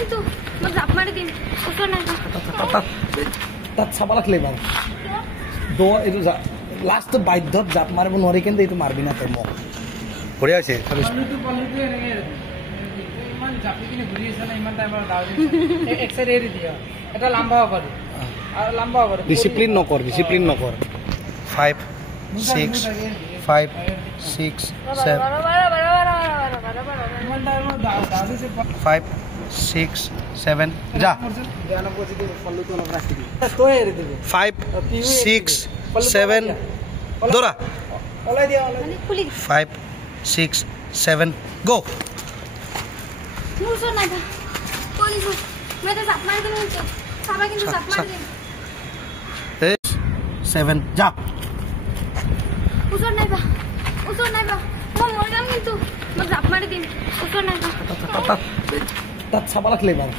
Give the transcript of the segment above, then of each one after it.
কিন্তু মই জাপ মাৰি দিম ওচৰ নাই তাত চাব লাগলে এবাৰ দ এইটো লাষ্ট বাধ্যত জাপ মাৰিব নোৱাৰি কিন্তু এইটো মাৰবি না তই মোক বঢ়িয়া হৈছে ইমান জাপি কিনে ঘূৰি আছে না ইমান টাইমৰ এক সাইড এৰি দিয়া এটা লম্বা হ'ব আৰু লম্বা হ'ব ডিসিপ্লিন নকৰ 5 6 5 6 7 ইমান টাইমৰ দাউৰি আছে 5 6 7 যা জ্ঞান পজিটিভ ফলটো অলপ ৰাখি দি তই এৰি দিবি 5 6 7 দৌৰা ওলাই দিয়া মানে খুলি 5 6 7 গো মোৰ ওচৰ নাই কৈ দিছো মই এটা জাপ মাৰি দিম চাবা কিন্তু জাপ মাৰি দিম 7 যা ওচৰ নাই মই মৰি যাম কিন্তু মই জাপ মাৰি দিম ওচৰ নাই তাত চাব লাগলে এবাৰ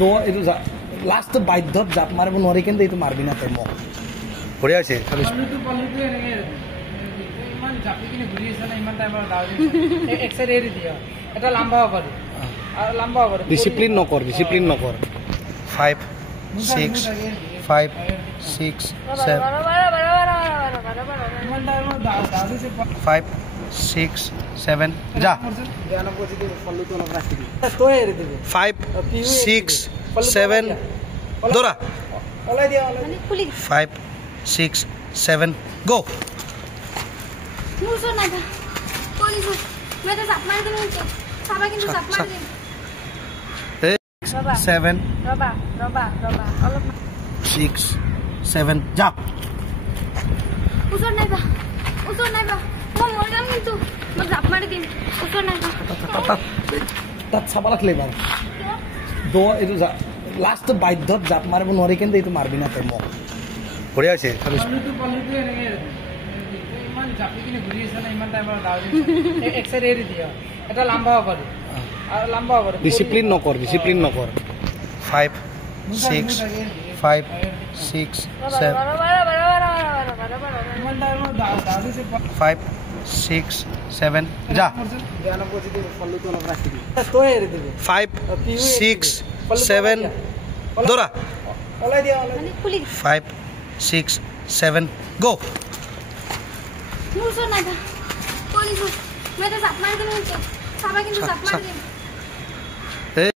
দ এইটো লাষ্ট বাধ্যত জাপ মাৰিব নোৱাৰি কিন্তু এইটো মাৰবি না তই মোক বঢ়িয়া হৈছে পলিটো এনেকে ইমান জাপি কিনে ঘূৰি আছে না ইমান টাইমৰ দাউৰি এক সাইড এৰি দিয়া এটা লম্বা হ'ব আৰু লম্বা হ'ব ডিসিপ্লিন নকৰ 5 6 5 6 7 ইমান টাইমৰ দাউৰি আছে 5 6 7 যা জ্ঞান পজিটিভ ফলটো অলপ ৰাখি দি তই এৰি দিবি 5 6 7 দৌৰা ওলাই দিয়া মানে খুলি 5 6 7 গো মোৰ ওচৰ নাই কৈ দিছো মই এটা জাপ মাৰি দিম চাবা কিন্তু জাপ মাৰি দিম 7 ৰবা অলপ 6 7 যা ওচৰ নাই মই মৰি যাম কিন্তু মই জাপ মাৰি দিম ওচৰ নাই তাত চাব লাগলে এবাৰ দ এইটো লাষ্ট বাধ্যত জাপ মাৰিব নোৱাৰি কিন্তু এইটো মাৰবি না তই মোক বঢ়িয়া হৈছে পলিটো এনেকে ইমান জাপি কিনে ঘূৰি আছে না ইমান টাইমৰ দাউৰি এক সাইড এৰি দিয়া এটা লম্বা হ'ব আৰু লম্বা হ'ব ডিসিপ্লিন নকৰ 5 6 5 6 7 ইমান টাইমৰ দাউৰি আছে 5 6 7 যা জ্ঞান পজিটিভ ফলটো অলপ ৰাখি দি তই এৰি দিবি 5 6 7 দৌৰা ওলাই দিয়া মানে খুলি 5 6 7 গো মোৰ ওচৰ নাই কৈ দিছো মই এটা জাপ মাৰি দিম চাবা কিন্তু জাপ মাৰি দিম